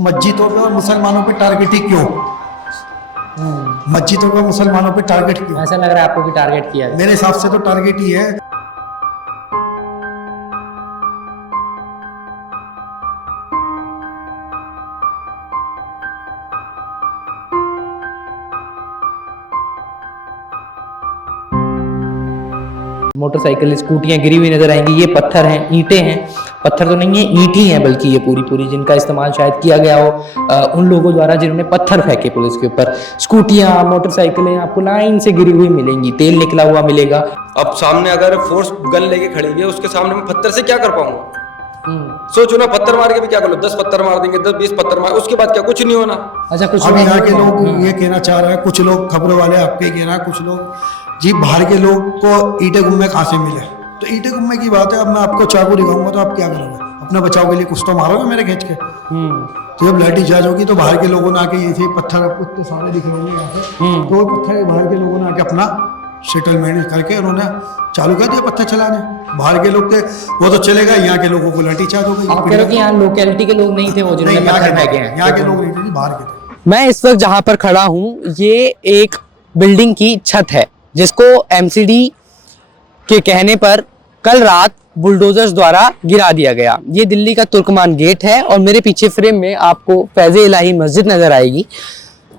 मस्जिदों पे और मुसलमानों पे टारगेट ही क्यों? मस्जिदों पे मुसलमानों पे टारगेट क्यों? ऐसा लग रहा है आपको कि टारगेट किया है। मेरे हिसाब से तो टारगेट ही है। मोटरसाइकिल स्कूटियां गिरी हुई नजर आएंगी। ये पत्थर हैं, ईंटें हैं, पत्थर तो नहीं है, ईंट ही हैं बल्कि ये पूरी पूरी, जिनका इस्तेमाल शायद किया गया हो उन लोगों द्वारा जिन्होंने पत्थर फेंके पुलिस के ऊपर। स्कूटियां, मोटरसाइकिलें आपको लाइन से गिरी हुई मिलेंगी, तेल निकला हुआ मिलेगा। अब सामने अगर फोर्स गन लेके खड़ी है, उसके सामने मैं पत्थर से क्या कर पाऊंगा? सोचो ना, पत्थर मार के भी क्या कर लो, 10 पत्थर मार देंगे, 10-20 पत्थर मार, उसके बाद क्या, कुछ नहीं होना। अच्छा, कुछ अब यहाँ के लोग ये कहना चाह रहे हैं, कुछ लोग खबरों वाले आपके कह रहे हैं, कुछ लोग जी बाहर के लोग को ईंटे गुम्मे कहाँ से मिले? तो ईंटे गुम्मे की बात है। अब मैं आपको चाकू दिखाऊंगा तो आप क्या करोगे? अपने बचाव के लिए कुछ तो मारोगे मेरे खींच के। तो जब लाठी चार्ज होगी तो बाहर के लोगों ने आके ये पत्थर इतने सारे दिख रहे होंगे यहाँ से, तो वो पत्थर बाहर के लोगों ने आके अपना सेटलमेंट करके उन्होंने चालू कर दिया पत्थर चलाने। बाहर के लोग थे वो तो चलेगा, यहाँ के लोगों को लाठी चार्ज हो गई। आप कह रहे हो कि यहाँ लोकेलिटी के लोग नहीं थे वो जिन्होंने पत्थर फेंके हैं? यहाँ के लोग नहीं थे, बाहर के थे। मैं इस वक्त जहां पर खड़ा हूं, ये एक बिल्डिंग की छत है जिसको एमसीडी के कहने पर कल रात बुलडोजर्स द्वारा गिरा दिया गया। ये दिल्ली का तुर्कमान गेट है और मेरे पीछे फ्रेम में आपको फैज़-ए-इलाही मस्जिद नजर आएगी।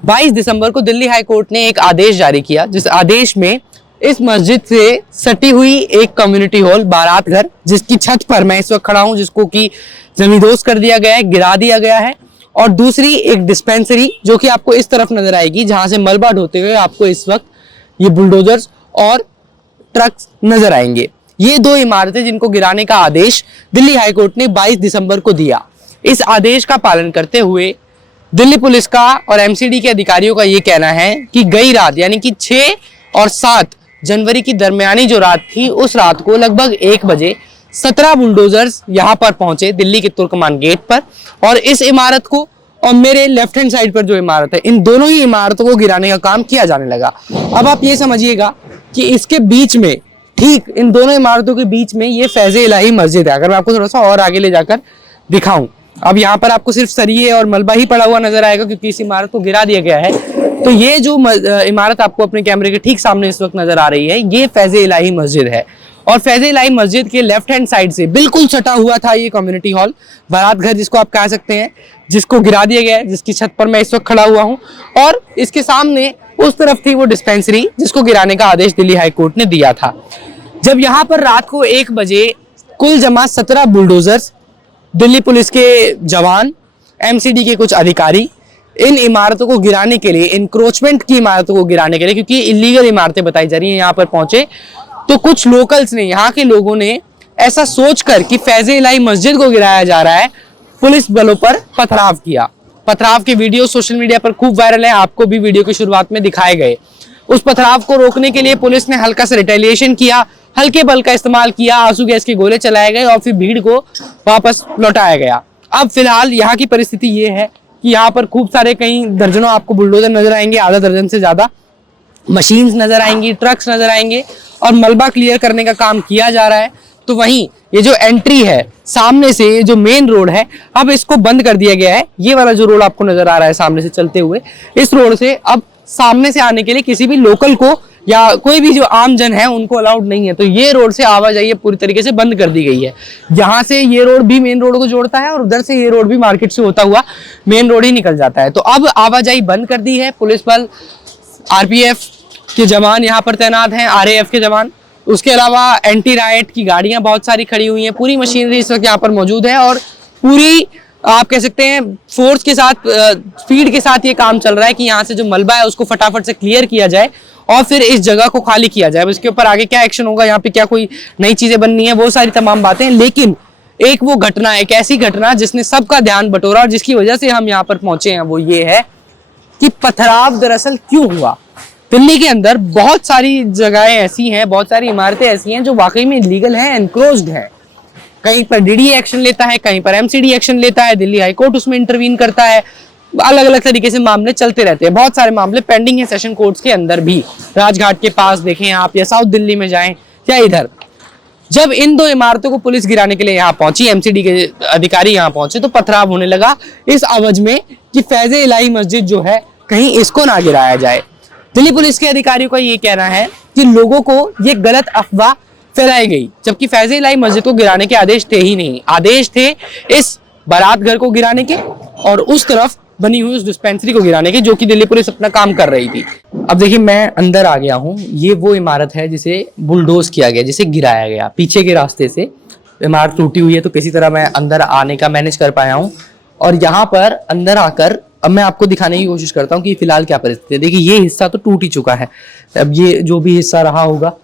22 दिसंबर को दिल्ली हाई कोर्ट ने एक आदेश जारी किया, जिस आदेश में इस मस्जिद से सटी हुई एक कम्युनिटी हॉल बारात घर, जिसकी छत पर मैं इस वक्त खड़ा हूं, जिसको कि जमींदोज कर दिया गया है, गिरा दिया गया है, और दूसरी एक डिस्पेंसरी जो कि आपको इस तरफ नजर आएगी, जहां से मलबा ढोते हुए आपको इस वक्त ये बुलडोजर्स और ट्रक्स नजर आएंगे। ये दो इमारतें जिनको गिराने का आदेश दिल्ली हाई कोर्ट ने 22 दिसंबर को दिया। इस आदेश का पालन करते हुए दिल्ली पुलिस का और एमसीडी के अधिकारियों का ये कहना है कि गई रात यानी कि 6 और 7 जनवरी की दरमियानी जो रात थी, उस रात को लगभग 1 बजे 17 बुलडोजर्स यहाँ पर पहुंचे दिल्ली के तुर्कमान गेट पर, और इस इमारत को और मेरे लेफ्ट हैंड साइड पर जो इमारत है, इन दोनों ही इमारतों को गिराने का काम किया जाने लगा। अब आप ये समझिएगा कि इसके बीच में, ठीक इन दोनों इमारतों के बीच में, ये फैज़-ए-इलाही मस्जिद है। अगर मैं आपको थोड़ा सा और आगे ले जाकर दिखाऊं, अब यहाँ पर आपको सिर्फ सरिये और मलबा ही पड़ा हुआ नजर आएगा क्योंकि इस इमारत को गिरा दिया गया है। तो ये जो इमारत आपको अपने कैमरे के ठीक सामने इस वक्त नजर आ रही है, ये फैज़-ए-इलाही मस्जिद है। और फैज़-ए-इलाही मस्जिद के लेफ्ट हैंड साइड से बिल्कुल सटा हुआ था ये कम्युनिटी हॉल, बारात घर जिसको आप कह सकते हैं, जिसको गिरा दिया गया है, जिसकी छत पर मैं इस वक्त खड़ा हुआ हूँ। और इसके सामने उस तरफ थी वो डिस्पेंसरी जिसको गिराने का आदेश दिल्ली हाई कोर्ट ने दिया था। जब यहाँ पर रात को 1 बजे कुल जमा 17 बुलडोजर्स, दिल्ली पुलिस के जवान, एमसीडी के कुछ अधिकारी इन इमारतों को गिराने के लिए, इंक्रोचमेंट की इमारतों को गिराने के लिए, क्योंकि इलीगल इमारतें बताई जा रही हैं, यहाँ पर पहुंचे, तो कुछ लोकल्स ने, यहाँ के लोगों ने ऐसा सोचकर कि फैज़-ए-इलाही मस्जिद को गिराया जा रहा है, पुलिस बलों पर पथराव किया। पथराव के वीडियो सोशल मीडिया पर खूब वायरल है, आपको भी वीडियो की शुरुआत में दिखाए गए। उस पथराव को रोकने के लिए पुलिस ने हल्का सा रिटेलिएशन किया, हल्के बल का इस्तेमाल किया, आंसू गैस के गोले चलाए गए और फिर भीड़ को वापस लौटाया गया। अब फिलहाल यहाँ की परिस्थिति ये है कि यहाँ पर खूब सारे, कई दर्जनों आपको बुलडोजर नजर आएंगे, आधा दर्जन से ज्यादा मशीन्स नजर आएंगी, ट्रक्स नजर आएंगे, और मलबा क्लियर करने का काम किया जा रहा है। तो वहीं ये जो एंट्री है सामने से, ये जो मेन रोड है, अब इसको बंद कर दिया गया है। ये वाला जो रोड आपको नजर आ रहा है सामने से चलते हुए, इस रोड से अब सामने से आने के लिए किसी भी लोकल को या कोई भी जो आम जन है उनको अलाउड नहीं है। तो ये रोड से आवाजाही पूरी तरीके से बंद कर दी गई है। यहाँ से ये रोड भी मेन रोड को जोड़ता है और उधर से ये रोड भी मार्केट से होता हुआ मेन रोड ही निकल जाता है। तो अब आवाजाही बंद कर दी है। पुलिस बल, आरपीएफ के जवान यहाँ पर तैनात हैं, आरएएफ के जवान, उसके अलावा एंटी राइट की गाड़ियां बहुत सारी खड़ी हुई हैं, पूरी मशीनरी इस वक्त यहाँ पर मौजूद है और पूरी आप कह सकते हैं फोर्स के साथ, स्पीड के साथ ये काम चल रहा है कि यहाँ से जो मलबा है उसको फटाफट से क्लियर किया जाए और फिर इस जगह को खाली किया जाए। अब इसके ऊपर आगे क्या एक्शन होगा, यहाँ पे क्या कोई नई चीजें बननी है, वो सारी तमाम बातें। लेकिन एक वो घटना, एक ऐसी घटना जिसने सबका ध्यान बटोरा और जिसकी वजह से हम यहाँ पर पहुंचे हैं, वो ये है कि पथराव दरअसल क्यों हुआ। दिल्ली के अंदर बहुत सारी जगहें ऐसी हैं, बहुत सारी इमारतें ऐसी हैं जो वाकई में इलीगल हैं, एनक्लोज्ड हैं। कहीं पर डीडी एक्शन लेता है, कहीं पर एमसीडी एक्शन लेता है, दिल्ली हाई कोर्ट उसमें इंटरवीन करता है, अलग अलग तरीके से मामले चलते रहते हैं। बहुत सारे मामले पेंडिंग है सेशन कोर्ट्स के अंदर भी, राजघाट के पास देखें आप, या साउथ दिल्ली में जाएं या इधर। जब इन दो इमारतों को पुलिस गिराने के लिए यहाँ पहुंची, एमसीडी के अधिकारी यहाँ पहुंचे, तो पथराव होने लगा इस आवाज में कि फैज़ इलाही मस्जिद जो है कहीं इसको ना गिराया जाए। दिल्ली पुलिस के अधिकारियों का ये कहना है कि लोगों को ये गलत अफवाह फैलाई गई, जबकि फैज़ इलाही मस्जिद को गिराने के आदेश थे ही नहीं। आदेश थे इस बारात घर को गिराने के और उस तरफ बनी हुई उस डिस्पेंसरी को गिराने के, जो कि दिल्ली पुलिस अपना काम कर रही थी। अब देखिए मैं अंदर आ गया हूँ, ये वो इमारत है जिसे बुलडोज किया गया, जिसे गिराया गया। पीछे के रास्ते से इमारत टूटी हुई है, तो किसी तरह मैं अंदर आने का मैनेज कर पाया हूँ। और यहाँ पर अंदर आकर अब मैं आपको दिखाने की कोशिश करता हूँ कि फिलहाल क्या परिस्थिति है। देखिए ये हिस्सा तो टूट ही चुका है, अब ये जो भी हिस्सा रहा होगा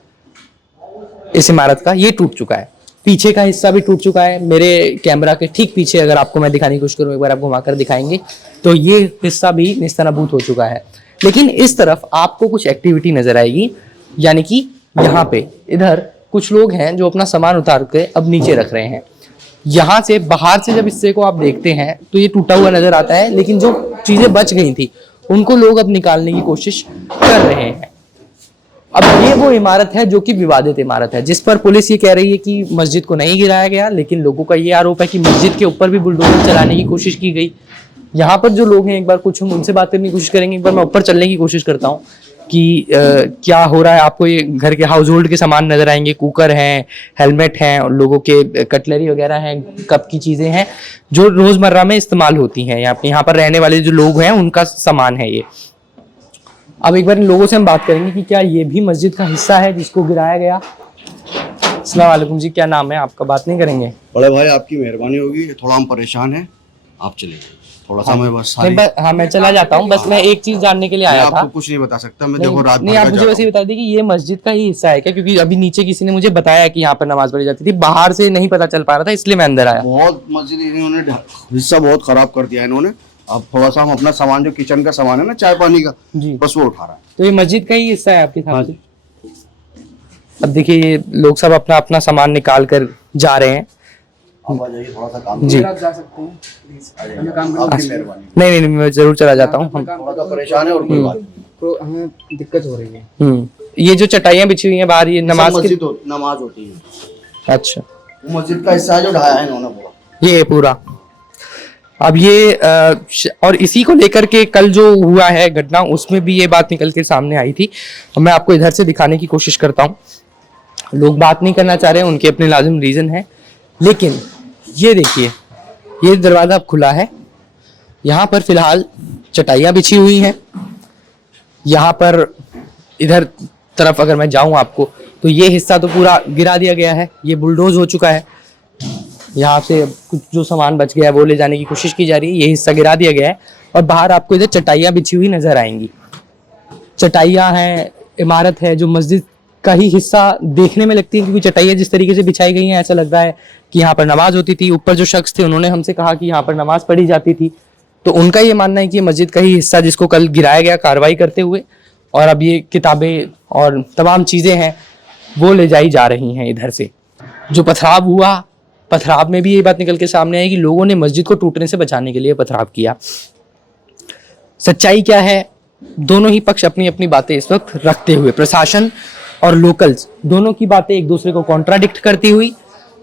इस इमारत का, ये टूट चुका है। पीछे का हिस्सा भी टूट चुका है। मेरे कैमरा के ठीक पीछे अगर आपको मैं दिखाने की कोशिश करूँ, एक बार आप घुमाकर दिखाएंगे, तो ये हिस्सा भी निस्तनाबूत हो चुका है। लेकिन इस तरफ आपको कुछ एक्टिविटी नजर आएगी, यानी कि यहाँ पे इधर कुछ लोग हैं जो अपना सामान उतार के अब नीचे रख रहे हैं। यहाँ से बाहर से जब हिस्से को आप देखते हैं तो ये टूटा हुआ नजर आता है, लेकिन जो चीजें बच गई थी उनको लोग अब निकालने की कोशिश कर रहे हैं। अब ये वो इमारत है जो कि विवादित इमारत है, जिस पर पुलिस ये कह रही है कि मस्जिद को नहीं गिराया गया, लेकिन लोगों का ये आरोप है कि मस्जिद के ऊपर भी बुलडोजर चलाने की कोशिश की गई। यहाँ पर जो लोग हैं, एक बार कुछ हम उनसे बात करने की कोशिश करेंगे। एक बार मैं ऊपर चलने की कोशिश करता हूँ कि क्या हो रहा है। आपको ये घर के हाउस होल्ड के सामान नजर आएंगे, कुकर हैं, हेलमेट हैं, और लोगों के कटलरी वगैरह हैं, कप की चीजें हैं जो रोजमर्रा में इस्तेमाल होती हैं। यहाँ पर रहने वाले जो लोग हैं उनका सामान है ये। अब एक बार इन लोगों से हम बात करेंगे कि क्या ये भी मस्जिद का हिस्सा है जिसको गिराया गया। अस्सलाम वालेकुम जी, क्या नाम है आपका? बात नहीं करेंगे? बड़े भाई आपकी मेहरबानी होगी, थोड़ा हम परेशान हैं, आप चलिए थोड़ा सा। मैं बस हाँ मैं चला जाता हूँ, बस मैं एक चीज जानने के लिए आया था। आपको कुछ नहीं बता सकता मैं, देखो रात नहीं, आप मुझे वैसे ही बता दी कि ये मस्जिद का ही हिस्सा है क्या? क्योंकि अभी नीचे किसी ने मुझे बताया कि यहाँ पर नमाज पढ़ी जाती थी, बाहर से नहीं पता चल पा रहा था, इसलिए मैं अंदर आया। बहुत मस्जिद इन्होंने हिस्सा बहुत खराब कर दिया इन्होंने। अब थोड़ा सा हम अपना सामान, जो किचन का सामान है ना, चाय पानी का जी, बस वो उठा रहा है। तो ये मस्जिद का ही हिस्सा है आपके हिसाब से? अब देखिए लोग सब अपना अपना सामान निकाल कर जा रहे हैं। आप आ जाइए, थोड़ा सा काम जी जा सकते हैं प्लीज, आपकी मेहरबानी। नहीं नहीं, मैं जरूर चला जाता हूँ। हम थोड़ा सा परेशान है और कोई बात नहीं। तो हमें दिक्कत हो रही है। ये जो चटाइयाँ बिछी हुई हैं बाहर, ये नमाज की? नमाज होती है। अच्छा, वो मस्जिद का हिस्सा है जो ढाया है इन्होंने पूरा, ये पूरा। अब ये और इसी को लेकर के कल जो हुआ है घटना, उसमें भी ये बात निकल के सामने आई थी। और मैं आपको इधर से दिखाने की कोशिश करता हूँ। लोग बात नहीं करना चाह रहे हैं, उनके अपने लाजिम रीजन है। लेकिन ये देखिए, ये दरवाजा अब खुला है। यहाँ पर फिलहाल चटाइयाँ बिछी हुई हैं। यहाँ पर इधर तरफ अगर मैं जाऊँ आपको, तो ये हिस्सा तो पूरा गिरा दिया गया है, ये बुलडोज हो चुका है। यहाँ से कुछ जो सामान बच गया है वो ले जाने की कोशिश की जा रही है। ये हिस्सा गिरा दिया गया है और बाहर आपको इधर चटाइयाँ बिछी हुई नजर आएंगी। चटाइयाँ हैं, इमारत है जो मस्जिद का ही हिस्सा देखने में लगती है, क्योंकि चटाइयाँ जिस तरीके से बिछाई गई हैं ऐसा लग रहा है कि यहाँ पर नमाज होती थी। ऊपर जो शख्स थे उन्होंने हमसे कहा कि यहाँ पर नमाज पढ़ी जाती थी, तो उनका ये मानना है कि ये मस्जिद का ही हिस्सा जिसको कल गिराया गया कार्रवाई करते हुए। और अब ये किताबें और तमाम चीज़ें हैं वो ले जाई जा रही हैं इधर से। जो पथराव हुआ, पथराव में भी ये बात निकल के सामने आई कि लोगों ने मस्जिद को टूटने से बचाने के लिए पथराव किया। सच्चाई क्या है, दोनों ही पक्ष अपनी अपनी बातें इस वक्त रखते हुए, प्रशासन और लोकल्स दोनों की बातें एक दूसरे को कॉन्ट्राडिक्ट करती हुई,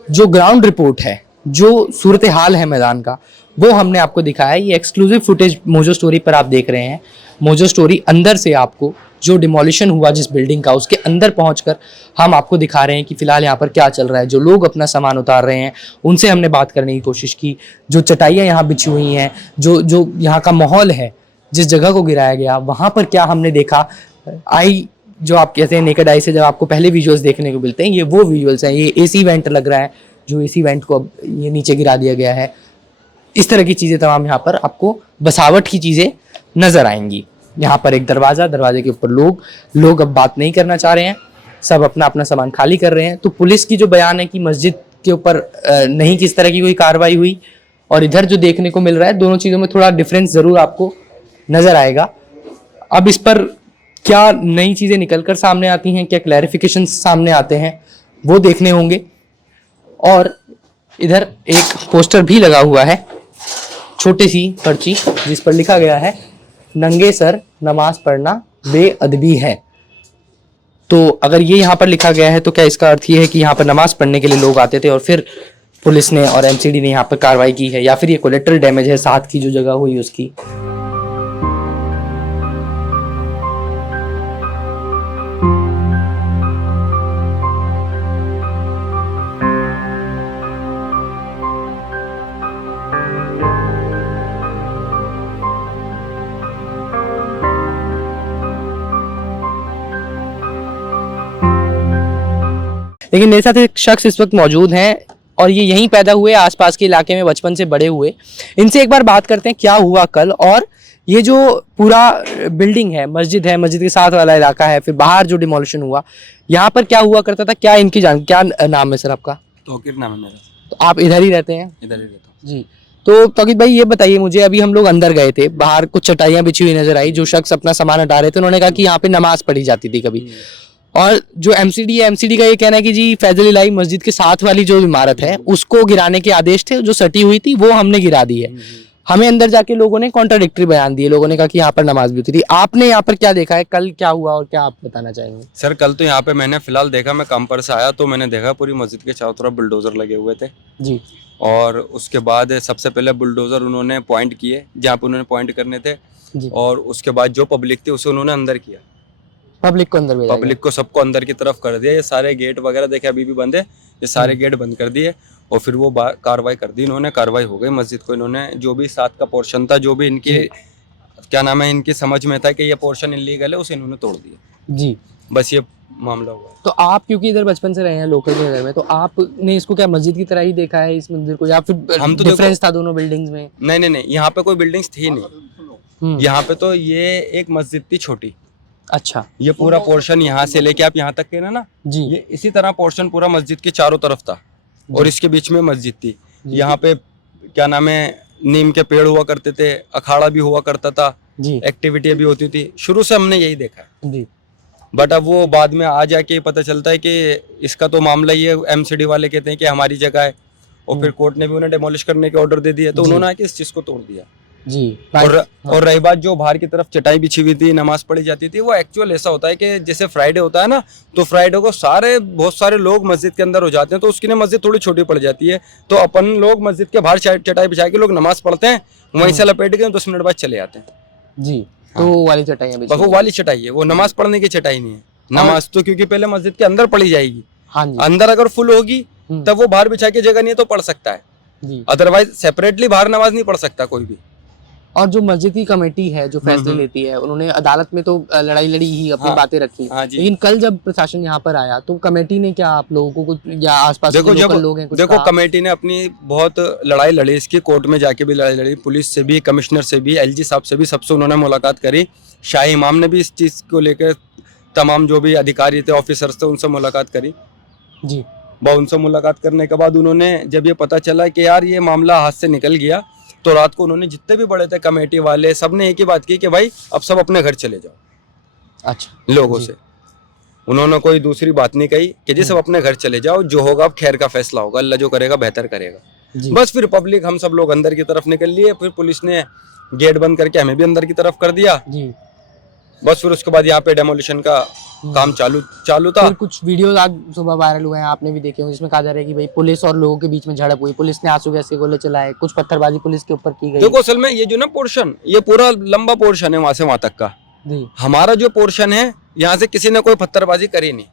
जो ग्राउंड रिपोर्ट है, जो सूरत हाल है मैदान का, वो हमने आपको दिखाया। ये एक्सक्लूसिव फुटेज मोजो स्टोरी पर आप देख रहे हैं। मोजो स्टोरी अंदर से आपको जो डिमोलिशन हुआ जिस बिल्डिंग का, उसके अंदर पहुंचकर हम आपको दिखा रहे हैं कि फिलहाल यहाँ पर क्या चल रहा है। जो लोग अपना सामान उतार रहे हैं उनसे हमने बात करने की कोशिश की। जो चटाइयाँ यहाँ बिछी हुई हैं, जो यहाँ का माहौल है, जिस जगह को गिराया गया, वहाँ पर क्या हमने देखा। आई जो आप कहते हैं नेकेड आई से जब आपको पहले विजुअल्स देखने को मिलते हैं, ये वो विजुअल्स हैं। ये एसी वेंट लग रहा है, जो एसी वेंट को अब ये नीचे गिरा दिया गया है। इस तरह की चीज़ें तमाम यहाँ पर आपको बसावट की चीज़ें नज़र आएंगी। यहाँ पर एक दरवाज़ा, दरवाजे के ऊपर लोग अब बात नहीं करना चाह रहे हैं, सब अपना अपना सामान खाली कर रहे हैं। तो पुलिस की जो बयान है कि मस्जिद के ऊपर नहीं किस तरह की कोई कार्रवाई हुई, और इधर जो देखने को मिल रहा है, दोनों चीज़ों में थोड़ा डिफरेंस ज़रूर आपको नज़र आएगा। अब इस पर क्या नई चीज़ें निकल कर सामने आती हैं, क्या क्लैरिफिकेशन सामने आते हैं, वो देखने होंगे। और इधर एक पोस्टर भी लगा हुआ है, छोटी सी पर्ची, जिस पर लिखा गया है नंगे सर नमाज पढ़ना बेअदबी है। तो अगर ये यहाँ पर लिखा गया है तो क्या इसका अर्थ ये है कि यहाँ पर नमाज पढ़ने के लिए लोग आते थे और फिर पुलिस ने और एमसीडी ने यहाँ पर कार्रवाई की है, या फिर ये कोलेटरल डैमेज है साथ की जो जगह हुई उसकी? लेकिन मेरे साथ एक शख्स इस वक्त मौजूद हैं और ये यहीं पैदा हुए, आसपास के इलाके में बचपन से बड़े हुए। इनसे एक बार बात करते हैं क्या हुआ कल, और ये जो पूरा बिल्डिंग है, मस्जिद है, मस्जिद के साथ वाला इलाका है, फिर बाहर जो डिमोलिशन हुआ, यहाँ पर क्या हुआ करता था, क्या इनकी क्या नाम है सर आपका? तौकीर नाम है मेरा। तो आप इधर ही रहते हैं? इधर ही रहता हूँ जी। तो तौकीर भाई ये बताइए मुझे, अभी हम लोग अंदर गए थे, बाहर कुछ चटाइयाँ बिछी हुई नजर आई, जो शख्स अपना सामान हटा रहे थे उन्होंने कहा कि यहाँ पे नमाज पढ़ी जाती थी कभी, और जो एमसीडी है, एमसीडी का ये कहना है कि जी फैजल इलाही मस्जिद के साथ वाली जो इमारत है उसको गिराने के आदेश थे, जो सटी हुई थी वो हमने गिरा दी है। हमें अंदर जाके लोगों ने कॉन्ट्राडिक्टरी बयान दिए, लोगों ने कहा कि यहाँ पर नमाज भी होती थी। आपने यहाँ पर क्या देखा है, कल क्या हुआ और क्या आप बताना चाहेंगे? सर। कल तो यहाँ पे मैंने फिलहाल देखा, मैं काम पर से आया तो मैंने देखा पूरी मस्जिद के चारों तरफ बुलडोजर लगे हुए थे जी। और उसके बाद सबसे पहले बुलडोजर उन्होंने पॉइंट किए जहाँ पे उन्होंने पॉइंट करने थे जी। और उसके बाद जो पब्लिक थी उसे उन्होंने अंदर किया, पब्लिक को अंदर भेजा पब्लिक को सबको अंदर की तरफ कर दिया। ये सारे गेट वगैरह देखे अभी भी बंद है, ये सारे गेट बंद कर दिए और फिर वो कार्रवाई कर दी इन्होंने, कार्रवाई हो गई। मस्जिद को इन्होंने जो भी साथ का पोर्शन था, जो भी इनकी क्या नाम है, इनकी समझ में था कि ये पोर्शन इलीगल है, उसे इन्होंने तोड़ दिया जी। बस ये मामला हुआ। तो आप क्योंकि इधर बचपन से रहे हैं लोकल के घर में, तो आपने इसको क्या मस्जिद की तरह ही देखा है इस मंदिर को, या फिर हम तो डिफरेंस था दोनों बिल्डिंग्स में? नहीं, यहाँ पे कोई बिल्डिंग्स थी नहीं, यहाँ पे तो ये एक मस्जिद थी छोटी। अच्छा। ये पूरा पोर्शन यहाँ से लेके आप यहाँ तक के ना जी। ये इसी तरह पोर्शन पूरा मस्जिद के चारों तरफ था और इसके बीच में मस्जिद थी। यहाँ पे क्या नाम है, नीम के पेड़ हुआ करते थे, अखाड़ा भी हुआ करता था जी, एक्टिविटी भी होती थी। शुरू से हमने यही देखा है जी। बट अब वो बाद में आ जाके पता चलता है कि इसका तो मामला ये एमसीडी वाले कहते हैं कि हमारी जगह है और फिर कोर्ट ने भी उन्हें डेमोलिश करने के ऑर्डर दे दिया, तो उन्होंने आके इस चीज को तोड़ दिया जी। और रही बात जो बाहर की तरफ चटाई बिछी हुई थी, नमाज पढ़ी जाती थी, वो एक्चुअल ऐसा होता है कि जैसे फ्राइडे होता है ना, तो फ्राइडे को बहुत सारे लोग मस्जिद के अंदर हो जाते हैं, तो उसकी ना मस्जिद थोड़ी छोटी पड़ जाती है, तो अपन लोग मस्जिद के बाहर चटाई बिछा के लोग नमाज पढ़ते हैं, वहीं से लपेट के 10 मिनट बाद चले आते हैं जी। तो वो वाली चटाइयाँ बस वो वाली चटाई है, वो नमाज पढ़ने की चटाई नहीं है। नमाज तो क्योंकि पहले मस्जिद के अंदर पढ़ी जाएगी, हाँ जी। अंदर अगर फुल होगी तब वो बाहर बिछा के जगह नहीं है तो पढ़ सकता है जी। अदरवाइज सेपरेटली बाहर नमाज नहीं पढ़ सकता कोई भी। और जो मस्जिद की कमेटी है जो फैसले लेती है, उन्होंने अदालत में तो लड़ाई लड़ी ही, अपनी बातें रखी, लेकिन कल जब प्रशासन यहाँ पर आया तो कमेटी ने क्या आप लोगों को कुछ, या आसपास के लोकल लोग हैं कुछ देखो कहा? कमेटी ने अपनी बहुत लड़ाई लड़ी, इसकी कोर्ट में जाके भी लड़ाई लड़ी, पुलिस से भी, कमिश्नर से भी, एलजी साहब से भी, सबसे उन्होंने मुलाकात करी। शाही इमाम ने भी इस चीज़ को लेकर तमाम जो भी अधिकारी थे, ऑफिसर्स थे, उनसे मुलाकात करी जी। उनसे मुलाकात करने के बाद उन्होंने जब ये पता चला कि यार ये मामला हाथ से निकल गया, तो रात को उन्होंने जितने भी बड़े थे कमेटी वाले, सब ने एक ही बात की कि भाई अब सब अपने घर चले जाओ। अच्छा। लोगों से उन्होंने कोई दूसरी बात नहीं कही कि जी सब अपने घर चले जाओ, जो होगा अब खैर का फैसला होगा, अल्लाह जो करेगा बेहतर करेगा। बस फिर पब्लिक, हम सब लोग अंदर की तरफ निकल लिए, फिर पुलिस ने गेट बंद करके हमें भी अंदर की तरफ कर दिया जी। बस फिर उसके बाद यहाँ पे डेमोलिशन का काम चालू था। फिर कुछ वीडियोस आज सुबह वायरल हुए हैं, आपने भी देखे होंगे, जिसमें कहा जा रहा है कि भाई पुलिस और लोगों के बीच में झड़प हुई, पुलिस ने आंसू गैस के गोले चलाए, कुछ पत्थरबाजी पुलिस के ऊपर की गई। देखो असल में ये जो ना पोर्शन, ये पूरा लंबा पोर्शन है वहां से वहां तक का जी। हमारा जो पोर्शन है, यहाँ से किसी ने कोई पत्थरबाजी करी नहीं,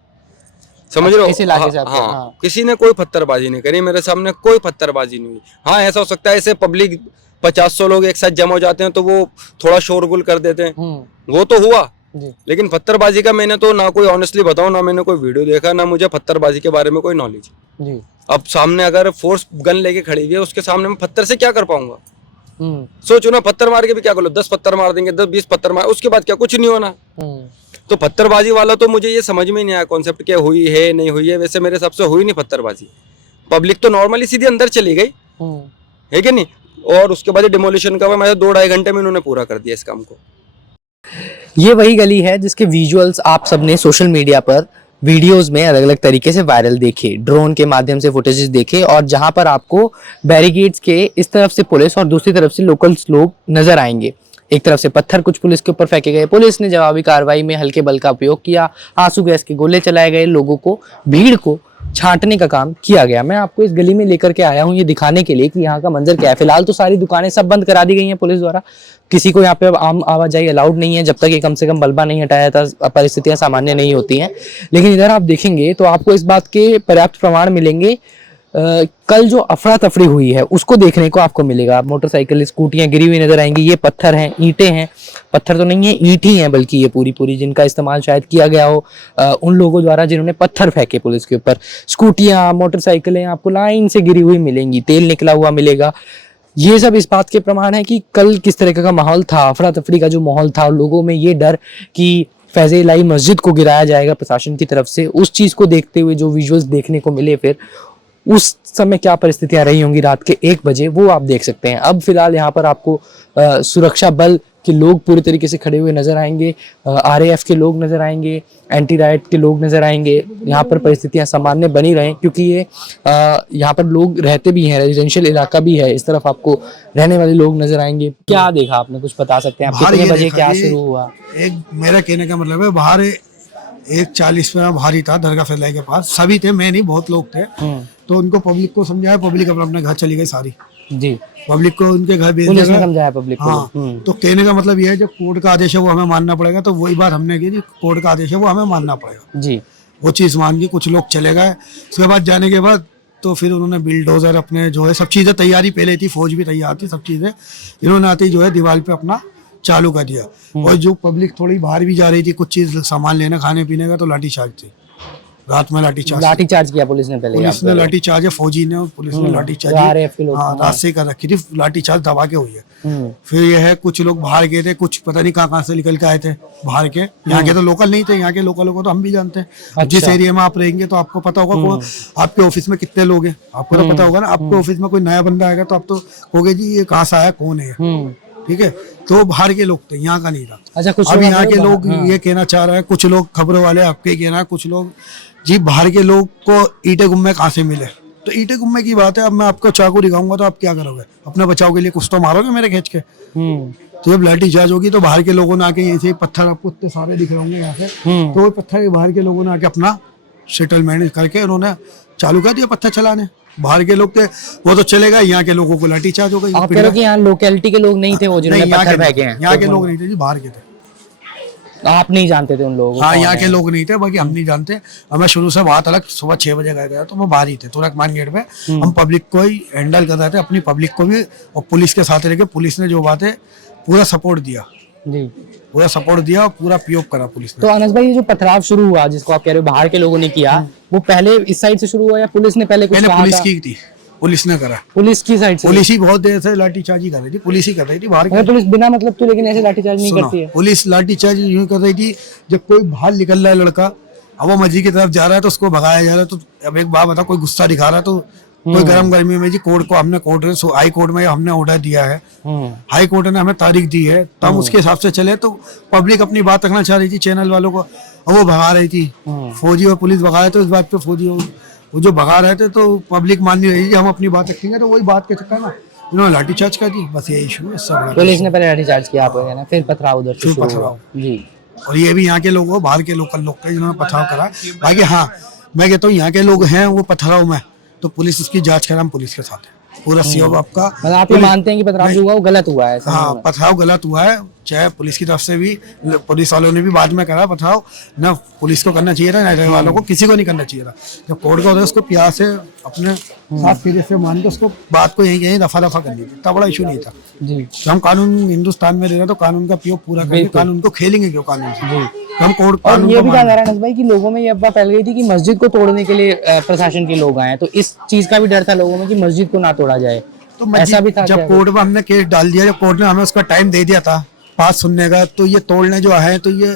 समझ रहे हो? इस इलाके से आपको? हाँ, हाँ। किसी ने कोई पत्थरबाजी नहीं करी, मेरे सामने कोई पत्थरबाजी नहीं हुई। हाँ, ऐसा हो सकता है ऐसे पब्लिक 50-100 लोग एक साथ जमा हो जाते हैं तो वो थोड़ा शोरगुल कर देते हैं, वो तो हुआ जी। लेकिन पत्थरबाजी का मैंने तो ना कोई, ऑनेस्टली बताऊं, ना मैंने कोई वीडियो देखा, ना मुझे पत्थरबाजी के बारे में कोई नॉलेज जी। अब सामने अगर फोर्स गन लेके खड़ी हुई है, उसके सामने मैं पत्थर से क्या कर पाऊंगा? सोचो ना, पत्थर मार के भी क्या कर लो, 10 पत्थर मार देंगे, 10-20 पत्थर मार, उसके बाद क्या कुछ नहीं होना। तो पत्थरबाजी वाला तो मुझे ये समझ में नहीं आया कॉन्सेप्ट, क्या हुई है नहीं हुई है। वैसे मेरे हिसाब से हुई नहीं पत्थरबाजी, पब्लिक तो नॉर्मली सीधी अंदर चली गई है कि नहीं, और उसके बाद डिमोलिशन का मैं 2-2.5 घंटे में उन्होंने पूरा कर दिया इस काम को। ये वही गली है जिसके विजुअल्स आप सबने सोशल मीडिया पर वीडियोस में अलग अलग तरीके से वायरल देखे, ड्रोन के माध्यम से फुटेजेस देखे, और जहां पर आपको बैरिकेड्स के इस तरफ से पुलिस और दूसरी तरफ से लोकल्स लोग नजर आएंगे। एक तरफ से पत्थर कुछ पुलिस के ऊपर फेंके गए, पुलिस ने जवाबी कार्रवाई में हल्के बल का उपयोग किया, आंसू गैस के गोले चलाए गए, लोगों को, भीड़ को छांटने का काम किया गया। मैं आपको इस गली में लेकर के आया हूँ ये दिखाने के लिए कि यहाँ का मंजर क्या है। फिलहाल तो सारी दुकानें सब बंद करा दी गई हैं पुलिस द्वारा, किसी को यहाँ पे अब आम आवाजाही अलाउड नहीं है जब तक ये कम से कम मलबा नहीं हटाया जाता, परिस्थितियां सामान्य नहीं होती हैं। लेकिन इधर आप देखेंगे तो आपको इस बात के पर्याप्त प्रमाण मिलेंगे। कल जो अफरा तफरी हुई है उसको देखने को आपको मिलेगा। मोटरसाइकिल, स्कूटियां गिरी हुई नजर आएंगी, ये पत्थर हैं, ईंटें हैं, पत्थर तो नहीं है, ईंट ही हैं बल्कि ये पूरी जिनका इस्तेमाल शायद किया गया हो उन लोगों द्वारा जिन्होंने पत्थर फेंके पुलिस के ऊपर। स्कूटियां, मोटरसाइकिलें आपको लाइन से गिरी हुई मिलेंगी, तेल निकला हुआ मिलेगा। ये सब इस बात के प्रमाण है कि कल किस तरह का माहौल था, अफरा तफरी का जो माहौल था, लोगों में ये डर कि फैज़ इलाही मस्जिद को गिराया जाएगा प्रशासन की तरफ से, उस चीज़ को देखते हुए जो विजुअल्स देखने को मिले, फिर उस समय क्या परिस्थितियां रही होंगी रात के 1 बजे, वो आप देख सकते हैं। अब फिलहाल यहाँ पर आपको सुरक्षा बल के लोग पूरी तरीके से खड़े हुए नजर आएंगे, RAF के लोग नजर आएंगे, एंटी राइट के लोग नजर आएंगे। यहाँ पर परिस्थितियां सामान्य बनी रहें क्योंकि ये यहाँ पर लोग रहते भी हैं, रेजिडेंशियल इलाका भी है, इस तरफ आपको रहने वाले लोग नजर आएंगे। क्या देखा आपने, कुछ बता सकते हैं आप, बाहर कितने ये बजे देखा क्या कि शुरू हुआ? एक मेरा कहने का मतलब है बाहर 1:40 में भारी था दरगाह फैलाई के पास, सभी थे, मैं नहीं, बहुत लोग थे। तो उनको पब्लिक को समझाया, पब्लिक अपने घर चली गई सारी, जी, पब्लिक को उनके घर भेज पुलिस दिया ने गया। समझाया पब्लिक को। हाँ, तो कहने का मतलब ये है जब कोर्ट का आदेश है वो हमें मानना पड़ेगा, तो वही बात हमने की कि कोर्ट का आदेश है वो हमें मानना पड़ेगा, जी, वो चीज़ मान के कुछ लोग चले गए। उसके बाद जाने के बाद तो फिर उन्होंने बिल्डोजर अपने जो है सब चीज़ें तैयारी पहले थी, फौज भी तैयार थी, सब चीज़ें इन्होंने आते ही जो है दीवार पे अपना चालू कर दिया। और जो पब्लिक थोड़ी बाहर भी जा रही थी कुछ चीज़ सामान लेने खाने पीने का, तो लाठीचार्ज थी, रात में लाठीचार्ज किया पुलिस ने पहले, पुलिस ने लाठीचार्ज है, फौजी ने और पुलिस ने लाठीचार्ज, RAF के लोग, हाँ, रात से कर रखी थी, लाठीचार्ज दबा के हुई है। फिर ये है कुछ लोग बाहर गए थे, कुछ पता नहीं कहाँ से निकल के आए थे बाहर के, यहाँ के तो लोकल नहीं थे, यहाँ के लोकलों को तो हम भी जानते हैं। जिस एरिया में आप रहेंगे तो आपको पता होगा कौन आपके ऑफिस में कितने लोग हैं, आपको तो पता होगा ना। आपके ऑफिस में कोई नया बंदा आएगा तो आप तो कहोगे जी ये कहाँ से आया, कौन है, ठीक है। तो बाहर के लोग थे, यहाँ का नहीं था। अच्छा, कुछ अब यहाँ के लोग ये कहना चाह रहे हैं, कुछ लोग खबरों वाले आपके कहना है, कुछ लोग जी बाहर के लोग को ईंटें गुम्मे कहाँ से मिले। तो ईंटें गुम्मे की बात है, अब मैं आपको चाकू दिखाऊंगा तो आप क्या करोगे, अपने बचाव के लिए कुछ तो मारोगे मेरे खींच के। तो जब लाठीचार्ज होगी तो बाहर के लोगों ने आके ऐसे पत्थर आपको इतने सारे दिख रहे होंगे यहाँ से, तो वो पत्थर बाहर के लोगों ने आके अपना सेटलमेंट करके उन्होंने चालू कर दिया पत्थर चलाने। बाहर के लोग थे वो तो चले गए, यहाँ के लोगों को लाठीचार्ज हो गई। आप कह रहे हो कि यहाँ लोकेलिटी के लोग नहीं थे वो जिन्होंने पत्थर फेंके हैं? यहाँ के लोग नहीं थे जी, बाहर के थे। आप नहीं जानते थे उन लोगों को? हाँ, यहाँ के लोग नहीं थे, बाकी हम नहीं जानते। हमें शुरू से बात अलग, सुबह 6 बजे गया तो मैं बाहर ही थे तुरकमान गेट पे। हम पब्लिक को ही हैंडल कर रहे थे, अपनी पब्लिक को भी और पुलिस के साथ रह। पुलिस ने जो बात है पूरा सपोर्ट दिया जी, पूरा सपोर्ट दिया और पूरा उपयोग करा पुलिस ने। तो अनस भाई ये जो पथराव शुरू हुआ जिसको आप कह रहे हो बाहर के लोगों ने किया, वो पहले इस साइड से शुरू हुआ या पुलिस ने पहले कुछ पहले कहा पुलिस था? की थी, पुलिस ने करा, पुलिस की साइड से? पुलिस ही बहुत देर से लाठीचार्ज ही कर रही थी, पुलिस ही कर रही थी बाहर अगर पुलिस बिना मतलब तो लेकिन ऐसे लाठीचार्ज नहीं करती है? पुलिस लाठीचार्ज यूं कर रही थी, जब कोई बाहर निकल रहा है लड़का, अब वो मस्जिद की तरफ जा रहा है तो उसको भगाया जा रहा है। तो अब एक बात बता, कोई गुस्सा दिखा रहा है तो कोई गर्मी में जी कोर्ट को हमने हाई कोर्ट में हमने ऑर्डर दिया है, हाई कोर्ट ने हमें तारीख दी है, तब उसके हिसाब से चले। तो पब्लिक अपनी बात रखना चाह रही थी चैनल वालों को, और वो भगा रही थी, फौजी और पुलिस भगा रहे थे। इस बात पे फौजी वो जो भगा रहे थे तो पब्लिक मान नहीं रही थी, हम अपनी बात रखेंगे, तो वही बात के चक्कर ना इन्होंने लाठीचार्ज कर दी। बस ये इशू है सब। पुलिस ने पहले लाठीचार्ज किया आपको है ना, फिर पथराव उधर से शुरू हुआ। जी, और ये भी यहाँ के लोग हो, बाहर के लोकल लोग थे जिन्होंने पथराव करा। बाकी हाँ, मैं कहता हूँ यहाँ के लोग हैं वो पथराव में, तो पुलिस इसकी जांच करा, हम पुलिस के साथ है पूरा सीओ आपका। मतलब आप ये मानते हैं कि पथराव जो हुआ वो गलत हुआ है? हाँ, पथराव गलत हुआ है, चाहे पुलिस की तरफ से भी, पुलिस वालों ने भी बाद में करा पथराव, ना पुलिस को करना चाहिए था, ना रहने वालों को, किसी को नहीं करना चाहिए था। जब कोर्ट का होता है उसको प्यार से अपने साफ सीधे से मान के उसको बात को यहीं दफा करनी थी, इतना बड़ा इशू नहीं था जी। तो हम कानून हिंदुस्तान में रह रहे तो कानून का उपयोग पूरा करेंगे, कानून को खेलेंगे क्यों कानून से, हम कोर्ट कानून। ये भी कहा जा रहा है भाई कि लोगों में ये अफवाह फैल गई थी कि मस्जिद को तोड़ने के लिए प्रशासन के लोग आए, तो इस चीज का भी डर था लोगों में कि मस्जिद को ना तोड़ा जाए। तो ऐसा भी था जब कोर्ट में हमने केस डाल दिया, जब कोर्ट ने हमें उसका टाइम दे दिया था बात सुनने का, तो ये तोड़ने जो है तो ये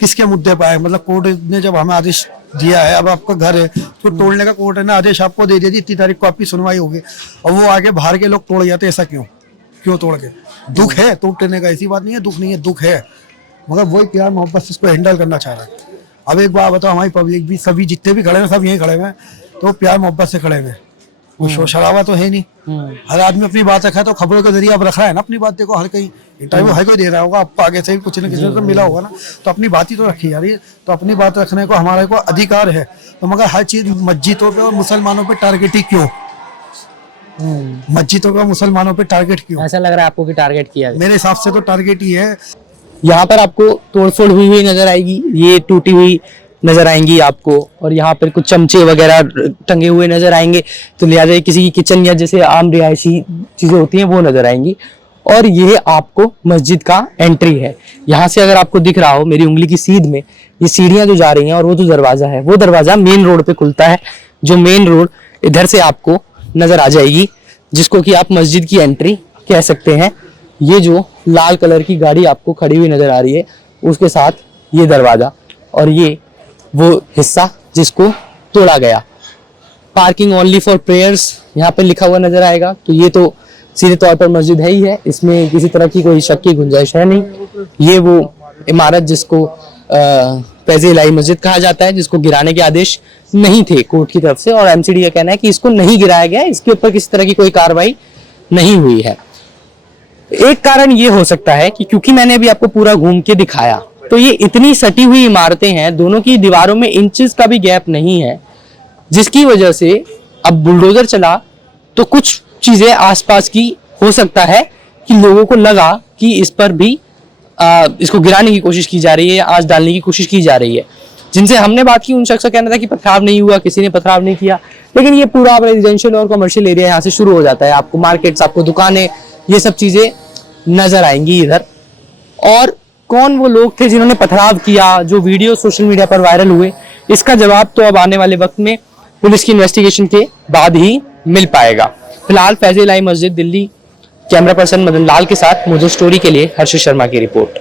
किसके मुद्दे पर है? मतलब कोर्ट ने जब हमें आदेश दिया है, अब आपका घर है तो तोड़ने का कोर्ट ने आदेश आपको दे दिया जी, इतनी तारीख को आपकी सुनवाई होगी, और वो आगे बाहर के लोग तोड़ जाते, ऐसा क्यों तोड़ के? दुख है तोड़ने का, ऐसी बात नहीं है दुख नहीं है, दुख है, मगर वही प्यार मोहब्बत से इसको हैंडल करना चाह रहा है। अब एक बात बताओ, हमारी पब्लिक भी, सभी जितने भी खड़े हैं सब यहीं खड़े हैं, तो प्यार मोहब्बत से खड़े हैं, वो शोर शराबा तो है नहीं। हर आदमी अपनी बात रखा है, तो खबरों के जरिए अब रखा है ना अपनी बात। देखो हर कहीं इंटरव्यू हर कोई दे रहा होगा, आपको आगे से भी कुछ न किसी तो मिला होगा ना, तो अपनी बात ही तो रखी जा रही है। तो अपनी बात रखने को हमारे को अधिकार है, तो मगर हर चीज मस्जिदों पे और मुसलमानों पे टारगेट ही क्यों? मस्जिदों पे मुसलमानों पे टारगेट क्यों? ऐसा लग रहा है आपको कि टारगेट किया गया। मेरे हिसाब से तो टारगेट ही है। यहाँ पर आपको तोड़फोड़ हुई नजर आएगी, ये टूटी हुई नजर आएंगी आपको, और यहाँ पर कुछ चमचे वगैरह टंगे हुए नजर आएंगे। तो लिहाजा किसी की किचन या जैसे आम रिहायशी चीजें होती हैं वो नजर आएंगी। और ये आपको मस्जिद का एंट्री है। यहाँ से अगर आपको दिख रहा हो मेरी उंगली की सीध में ये सीढ़ियां जो जा रही हैं, और वो जो दरवाजा है, वो दरवाजा मेन रोड पे खुलता है। जो मेन रोड इधर से आपको नजर आ जाएगी, जिसको कि आप मस्जिद की एंट्री कह सकते हैं। ये जो लाल कलर की गाड़ी आपको खड़ी हुई नजर आ रही है, उसके साथ ये दरवाजा, और ये वो हिस्सा जिसको तोड़ा गया। पार्किंग ओनली फॉर प्रेयर्स यहाँ पे लिखा हुआ नजर आएगा। तो ये तो सीधे तौर पर मस्जिद है ही है, इसमें किसी तरह की कोई शक की गुंजाइश है नहीं। ये वो इमारत जिसको फैज़ इलाही मस्जिद कहा जाता है, जिसको गिराने के आदेश नहीं थे कोर्ट की तरफ से, और एमसीडी का कहना है कि इसको नहीं गिराया गया, इसके ऊपर किसी तरह की कोई कार्रवाई नहीं हुई है। एक कारण ये हो सकता है कि क्योंकि मैंने अभी आपको पूरा घूम के दिखाया, तो ये इतनी सटी हुई इमारतें हैं, दोनों की दीवारों में इंचेस का भी गैप नहीं है, जिसकी वजह से अब बुलडोजर चला तो कुछ चीजें आसपास की हो सकता है कि लोगों को लगा कि इस पर भी इसको गिराने की कोशिश की जा रही है, आंच डालने की कोशिश की जा रही है। जिनसे हमने बात की उन शख्स का कहना था कि पथराव नहीं हुआ, किसी ने पथराव नहीं किया। लेकिन ये पूरा रेजिडेंशियल और कमर्शियल एरिया यहाँ से शुरू हो जाता है, आपको मार्केट्स, आपको दुकानें, ये सब चीजें नजर आएंगी इधर। और कौन वो लोग थे जिन्होंने पथराव किया, जो वीडियो सोशल मीडिया पर वायरल हुए, इसका जवाब तो अब आने वाले वक्त में पुलिस की इन्वेस्टिगेशन के बाद ही मिल पाएगा। फिलहाल फैज़ इलाही मस्जिद दिल्ली, कैमरा पर्सन मदन लाल के साथ मुझे स्टोरी के लिए हर्ष शर्मा की रिपोर्ट।